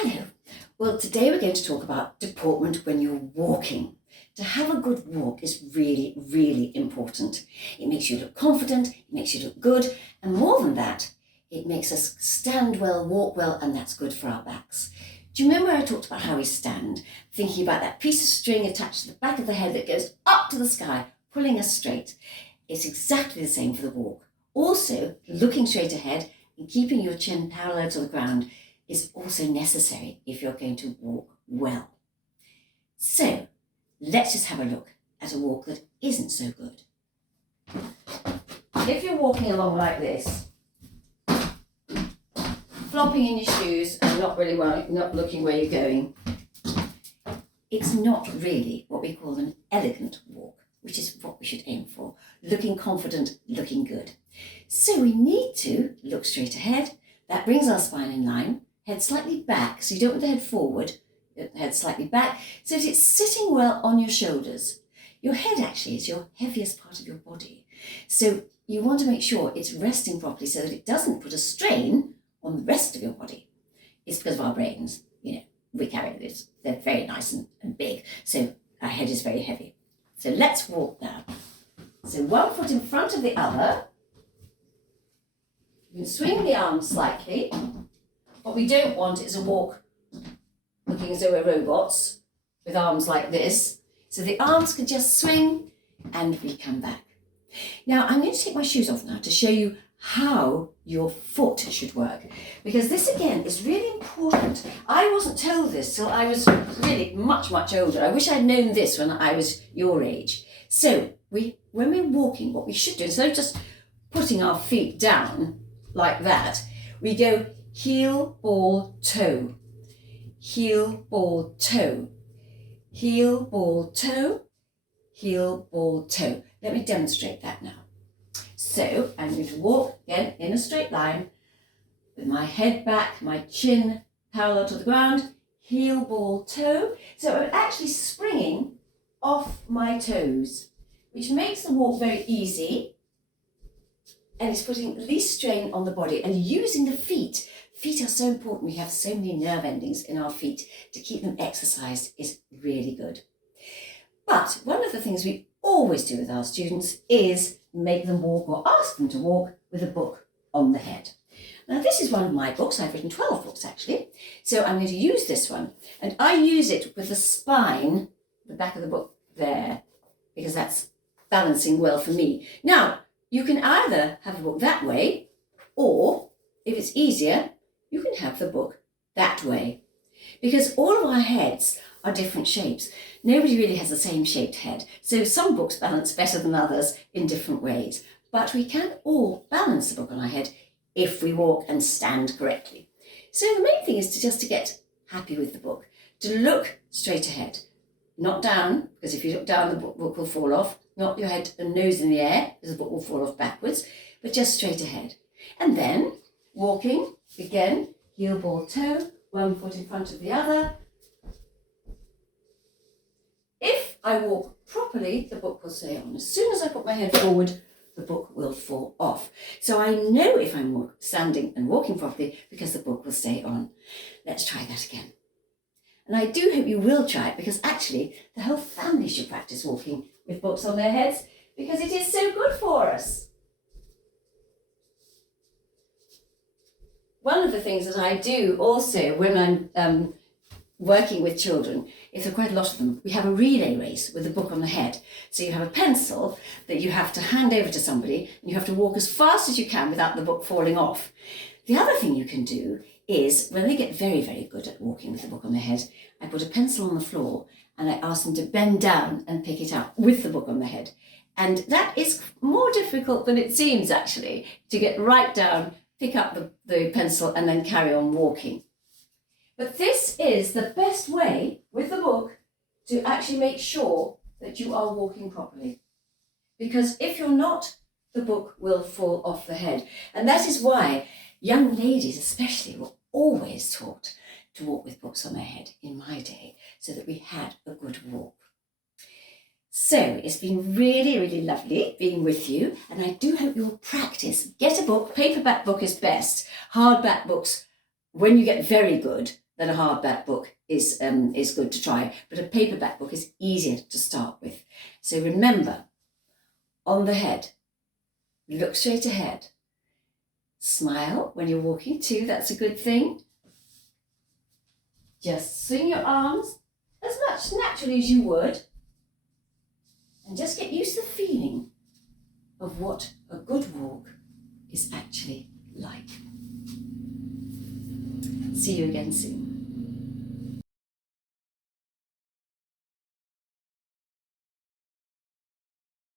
Hello. Well, today we're going to talk about deportment when you're walking. To have a good walk is really, really important. It makes you look confident, it makes you look good, and more than that, it makes us stand well, walk well, and that's good for our backs. Do you remember I talked about how we stand, thinking about that piece of string attached to the back of the head that goes up to the sky, pulling us straight? It's exactly the same for the walk. Also, looking straight ahead and keeping your chin parallel to the ground is also necessary if you're going to walk well. So let's just have a look at a walk that isn't so good. If you're walking along like this, flopping in your shoes and not looking where you're going, it's not really what we call an elegant walk, which is what we should aim for. Looking confident, looking good. So we need to look straight ahead. That brings our spine in line. Head slightly back, so you don't want the head forward, the head slightly back, so that it's sitting well on your shoulders. Your head actually is your heaviest part of your body. So you want to make sure it's resting properly so that it doesn't put a strain on the rest of your body. It's because of our brains, we carry this. They're very nice and big, so our head is very heavy. So let's walk now. So one foot in front of the other. You can swing the arms slightly. What we don't want is a walk looking as though we're robots with arms like this. So the arms can just swing and we come back. Now I'm going to take my shoes off now to show you how your foot should work, because this again is really important. I wasn't told this till I was really much, much older. I wish I'd known this when I was your age. So when we're walking, what we should do, instead of just putting our feet down like that, we go heel, ball, toe, heel, ball, toe, heel, ball, toe, heel, ball, toe. Let me demonstrate that now. So I'm going to walk again in a straight line with my head back, my chin parallel to the ground, heel, ball, toe. So I'm actually springing off my toes, which makes the walk very easy, and it's putting least strain on the body and using the feet. Feet are so important. We have so many nerve endings in our feet. To keep them exercised is really good. But one of the things we always do with our students is make them walk, or ask them to walk, with a book on the head. Now this is one of my books. I've written 12 books actually. So I'm going to use this one, and I use it with the spine, the back of the book there, because that's balancing well for me. Now you can either have the book that way, or if it's easier, you can have the book that way, because all of our heads are different shapes. Nobody really has the same shaped head. So some books balance better than others in different ways, but we can all balance the book on our head if we walk and stand correctly. So the main thing is to get happy with the book, to look straight ahead, not down, because if you look down, the book will fall off, not your head and nose in the air, because the book will fall off backwards, but just straight ahead. And then walking, again, heel, ball, toe, one foot in front of the other. If I walk properly, the book will stay on. As soon as I put my head forward, the book will fall off. So I know if I'm standing and walking properly because the book will stay on. Let's try that again. And I do hope you will try it, because actually the whole family should practice walking with books on their heads, because it is so good for us. One of the things that I do also when I'm working with children, if there are quite a lot of them, we have a relay race with a book on the head. So you have a pencil that you have to hand over to somebody, and you have to walk as fast as you can without the book falling off. The other thing you can do is, when they get very, very good at walking with the book on their head, I put a pencil on the floor and I ask them to bend down and pick it up with the book on the head. And that is more difficult than it seems, actually, to get right down, pick up the pencil and then carry on walking. But this is the best way with the book to actually make sure that you are walking properly. Because if you're not, the book will fall off the head. And that is why young ladies especially were always taught to walk with books on their head in my day, so that we had a good walk. So it's been really, really lovely being with you, and I do hope you'll practice. Get a book. Paperback book is best. Hardback books, when you get very good, then a hardback book is good to try, but a paperback book is easier to start with. So remember, on the head, look straight ahead. Smile when you're walking too, that's a good thing. Just swing your arms as much naturally as you would, and just get used to the feeling of what a good walk is actually like. See you again soon.